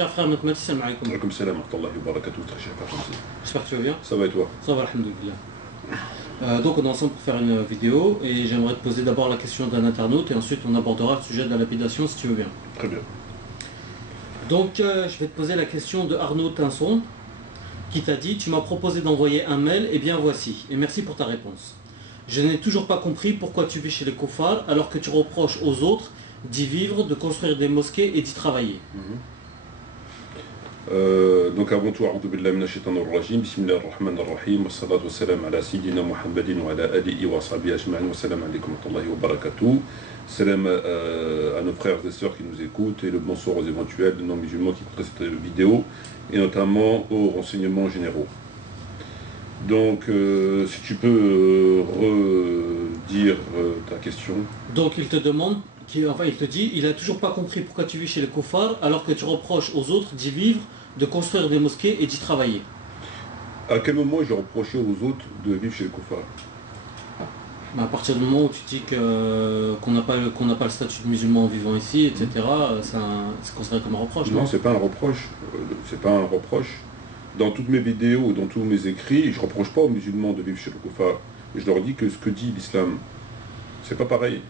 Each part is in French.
Cher frère Matmati, salam alaikum. Alaikum salam wa rahmatullahi wa barakatuh, très cher frère Hamza. J'espère que tu vas bien. Ça va et toi? Ça va, alhamdoulilah. Donc on est ensemble pour faire une vidéo et j'aimerais te poser d'abord la question d'un internaute et ensuite on abordera le sujet de la lapidation si tu veux bien. Très bien. Donc je vais te poser la question de Arnaud Tinson qui t'a dit: tu m'as proposé d'envoyer un mail, et bien voici, et merci pour ta réponse. Je n'ai toujours pas compris pourquoi tu vis chez les koufars alors que tu reproches aux autres d'y vivre, de construire des mosquées et d'y travailler. Donc avant tout, a'udhu billahi minash shaitanir rajim, bismillahir rahmanir rahim, wa salatu wa salam ala sayyidina Muhammadin wa ala alihi wa sahbihi ajma'in, wa salam alaikum wa rahmatullahi wa barakatuh. Salam à nos frères et sœurs qui nous écoutent et le bonsoir aux éventuels non-musulmans qui écouteraient cette vidéo et notamment aux renseignements généraux. Donc si tu peux redire ta question. Donc il te demande, il te dit, il a toujours pas compris pourquoi tu vis chez les koufars alors que tu reproches aux autres d'y vivre, de construire des mosquées et d'y travailler. À quel moment j'ai reproché aux autres de vivre chez les koufars? À partir du moment où tu dis qu'on n'a pas le statut de musulman vivant ici, etc., c'est considéré comme un reproche. Non, c'est pas un reproche. C'est pas un reproche. Dans toutes mes vidéos, dans tous mes écrits, je ne reproche pas aux musulmans de vivre chez les koufars. Je leur dis que ce que dit l'islam, c'est pas pareil.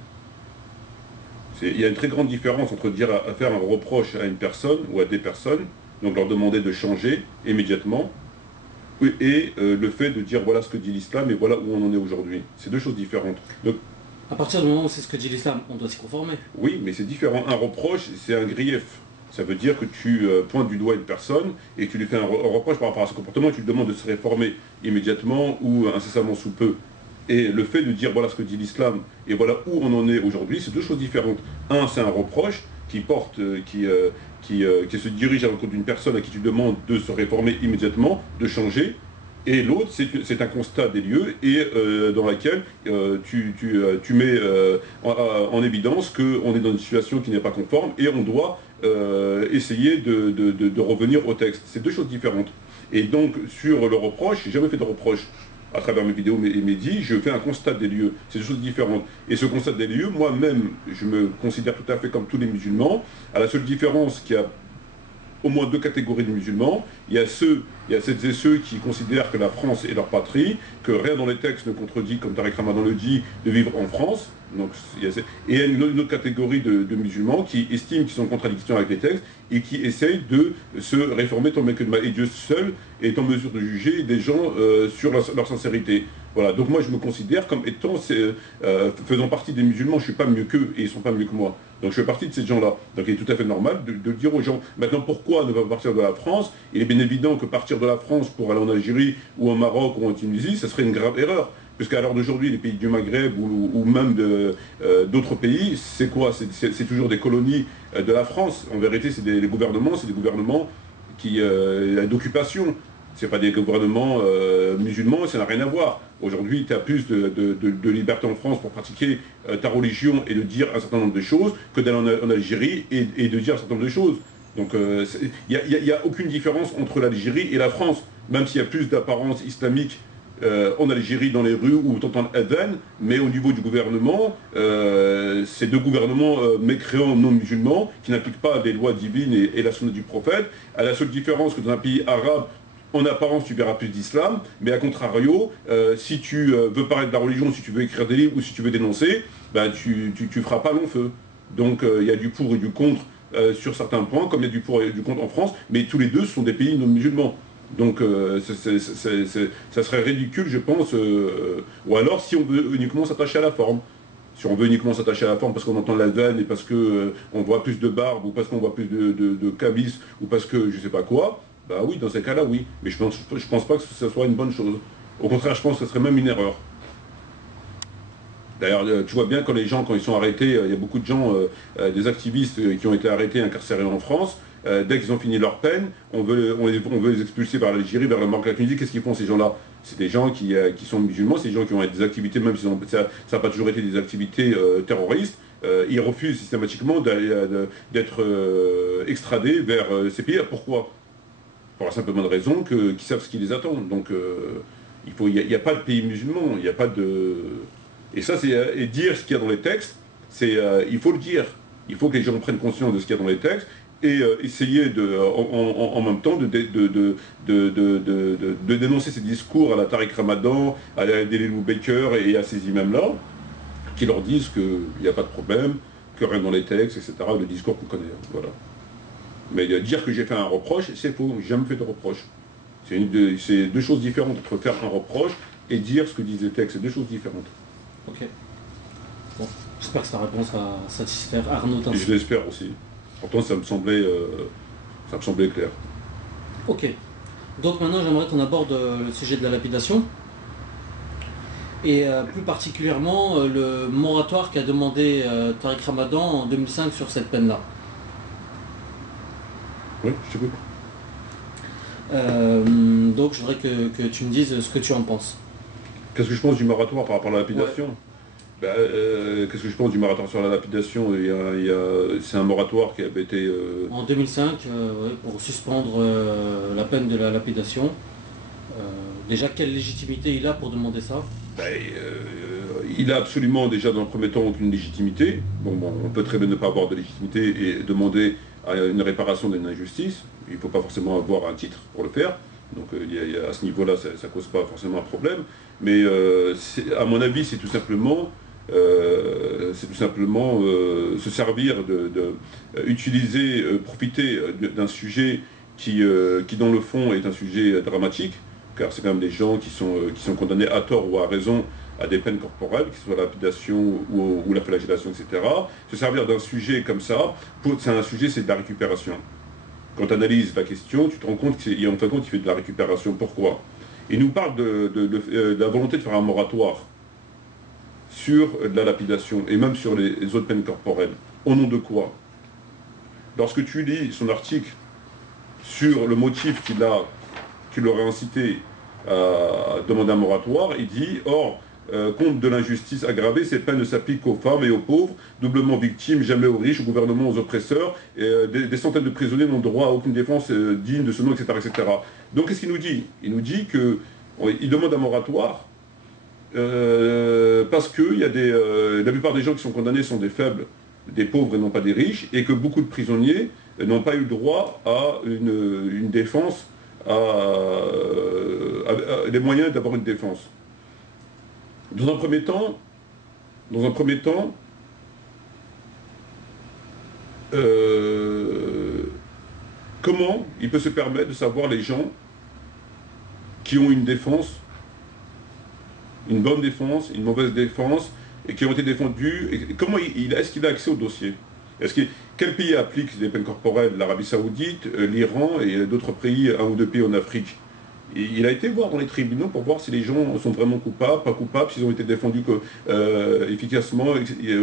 Il y a une très grande différence entre dire à faire un reproche à une personne ou à des personnes, donc leur demander de changer immédiatement, et le fait de dire voilà ce que dit l'islam et voilà où on en est aujourd'hui. C'est deux choses différentes. Donc, à partir du moment où c'est ce que dit l'islam, on doit s'y conformer. Oui, mais c'est différent. Un reproche, c'est un grief. Ça veut dire que tu pointes du doigt une personne et que tu lui fais un reproche par rapport à son comportement, tu lui demandes de se réformer immédiatement ou incessamment sous peu. Et le fait de dire voilà ce que dit l'islam et voilà où on en est aujourd'hui, c'est deux choses différentes. Un, c'est un reproche qui se dirige à l'encontre d'une personne à qui tu demandes de se réformer immédiatement, de changer. Et l'autre, c'est un constat des lieux et dans laquelle tu mets en évidence qu'on est dans une situation qui n'est pas conforme et on doit essayer de revenir au texte. C'est deux choses différentes. Et donc, sur le reproche, j'ai jamais fait de reproche. À travers mes vidéos et mes dits, je fais un constat des lieux. C'est des choses différentes. Et ce constat des lieux, moi-même, je me considère tout à fait comme tous les musulmans, à la seule différence qu'il y a au moins deux catégories de musulmans. Il y a celles et ceux qui considèrent que la France est leur patrie, que rien dans les textes ne contredit, comme Tariq Ramadan le dit, de vivre en France. Donc, et il y a une autre catégorie de musulmans qui estiment qu'ils sont en contradiction avec les textes et qui essayent de se réformer tant bien que mal. Et Dieu seul est en mesure de juger des gens sur leur sincérité. Voilà, donc moi je me considère comme étant, faisant partie des musulmans, je ne suis pas mieux qu'eux et ils ne sont pas mieux que moi. Donc je fais partie de ces gens-là. Donc il est tout à fait normal de dire aux gens, maintenant pourquoi ne pas partir de la France? Il est bien évident que partir de la France pour aller en Algérie ou au Maroc ou en Tunisie, ça serait une grave erreur. Puisqu'à l'heure d'aujourd'hui, les pays du Maghreb ou même d'autres pays, c'est quoi? C'est toujours des colonies de la France. En vérité, c'est des gouvernements d'occupation. Ce n'est pas des gouvernements musulmans, ça n'a rien à voir. Aujourd'hui, tu as plus de liberté en France pour pratiquer ta religion et de dire un certain nombre de choses que d'aller en Algérie et de dire un certain nombre de choses. Donc il n'y a aucune différence entre l'Algérie et la France, même s'il y a plus d'apparence islamique en Algérie dans les rues où tu entends Adhan, mais au niveau du gouvernement, c'est deux gouvernements mécréants non musulmans qui n'appliquent pas les lois divines et la sunna du prophète, à la seule différence que dans un pays arabe, en apparence, tu verras plus d'islam, mais à contrario, si tu veux parler de la religion, si tu veux écrire des livres ou si tu veux dénoncer, ben, tu feras pas long feu. Donc il y a du pour et du contre sur certains points, comme il y a du pour et du contre en France, mais tous les deux sont des pays non musulmans. Donc ça serait ridicule, je pense, ou alors si on veut uniquement s'attacher à la forme. Si on veut uniquement s'attacher à la forme parce qu'on entend la veine et parce qu'on voit plus de barbe ou parce qu'on voit plus de cabis ou parce que je sais pas quoi, bah oui, dans ces cas-là, oui. Mais je pense pas que ce soit une bonne chose. Au contraire, je pense que ce serait même une erreur. D'ailleurs, tu vois bien quand ils sont arrêtés, il y a beaucoup de gens, des activistes qui ont été arrêtés, incarcérés en France, dès qu'ils ont fini leur peine, on veut les expulser vers l'Algérie, vers le Maroc, la Tunisie. Qu'est-ce qu'ils font ces gens-là? C'est des gens qui sont musulmans, c'est des gens qui ont des activités, même si ça n'a pas toujours été des activités terroristes. Ils refusent systématiquement d'être extradés vers ces pays. Pourquoi? Pour la simple bonne raison qu'ils savent ce qui les attend. Donc il n'y a pas de pays musulman, il n'y a pas de... Et ça, dire ce qu'il y a dans les textes, il faut le dire. Il faut que les gens prennent conscience de ce qu'il y a dans les textes et essayer en même temps de dénoncer ces discours à la Tariq Ramadan, à Delilou Baker et à ces imams-là, qui leur disent qu'il n'y a pas de problème, que rien dans les textes, etc., le discours qu'on connaît. Voilà. Mais dire que j'ai fait un reproche, c'est faux, j'ai jamais fait de reproche. C'est deux choses différentes entre faire un reproche et dire ce que disent les textes, c'est deux choses différentes. Ok. Bon, j'espère que sa réponse va satisfaire Arnaud Tinson. Je l'espère aussi. Pourtant, ça me semblait clair. Ok. Donc maintenant, j'aimerais qu'on aborde le sujet de la lapidation. Et plus particulièrement le moratoire qu'a demandé Tariq Ramadan en 2005 sur cette peine-là. Oui, je t'écoute. Donc je voudrais que tu me dises ce que tu en penses. Qu'est-ce que je pense du moratoire par rapport à la lapidation? Qu'est-ce que je pense du moratoire sur la lapidation? C'est un moratoire qui avait été... En 2005, pour suspendre la peine de la lapidation. Déjà, quelle légitimité il a pour demander ça? Il a absolument déjà dans le premier temps aucune légitimité. Bon, on peut très bien ne pas avoir de légitimité et demander à une réparation d'une injustice. Il ne faut pas forcément avoir un titre pour le faire. Donc à ce niveau-là, ça ne cause pas forcément un problème. Mais à mon avis, c'est tout simplement se servir utiliser, profiter d'un sujet qui dans le fond est un sujet dramatique, car c'est quand même des gens qui sont condamnés à tort ou à raison à des peines corporelles, que ce soit la lapidation ou la flagellation, etc. Se servir d'un sujet comme ça, c'est un sujet, c'est de la récupération. Quand tu analyses la question, tu te rends compte qu'il fait de la récupération. Pourquoi? Il nous parle de la volonté de faire un moratoire sur la lapidation et même sur les autres peines corporelles. Au nom de quoi? Lorsque tu lis son article sur le motif qui l'aurait incité à demander un moratoire, il dit « Or, compte de l'injustice aggravée, ces peines ne s'appliquent qu'aux femmes et aux pauvres, doublement victimes, jamais aux riches, au gouvernement, aux oppresseurs, des centaines de prisonniers n'ont droit à aucune défense digne de ce nom, etc. etc. » Donc qu'est-ce qu'il nous dit? Il nous dit qu'il demande un moratoire parce que la plupart des gens qui sont condamnés sont des faibles, des pauvres et non pas des riches, et que beaucoup de prisonniers n'ont pas eu le droit à une défense, les moyens d'avoir une défense. Dans un premier temps, comment il peut se permettre de savoir les gens qui ont une défense, une bonne défense, une mauvaise défense, et qui ont été défendus, et comment est-ce qu'il a accès au dossier? Quel pays applique les peines corporelles? L'Arabie Saoudite, l'Iran et d'autres pays, un ou deux pays en Afrique. Il a été voir dans les tribunaux pour voir si les gens sont vraiment coupables, pas coupables, s'ils ont été défendus efficacement,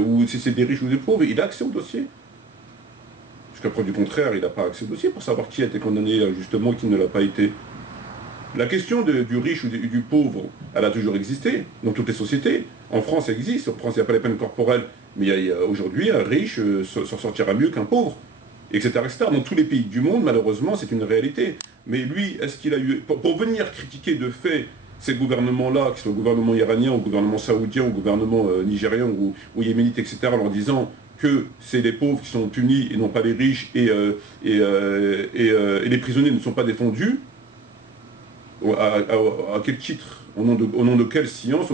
ou si c'est des riches ou des pauvres. Il a accès au dossier. Jusqu'à preuve du contraire, il n'a pas accès au dossier pour savoir qui a été condamné justement et qui ne l'a pas été. La question du riche ou du pauvre, elle a toujours existé dans toutes les sociétés. En France, elle existe. En France, il n'y a pas les peines corporelles. Mais aujourd'hui, un riche s'en sortira mieux qu'un pauvre, etc., etc. Dans tous les pays du monde, malheureusement, c'est une réalité. Mais lui, est-ce qu'il a eu... Pour venir critiquer de fait ces gouvernements-là, que ce soit le gouvernement iranien, ou le gouvernement saoudien, ou le gouvernement nigérian, ou yéménite, etc., en leur disant que c'est les pauvres qui sont punis et non pas les riches, et les prisonniers ne sont pas défendus, à quel titre? Au nom de quelle science?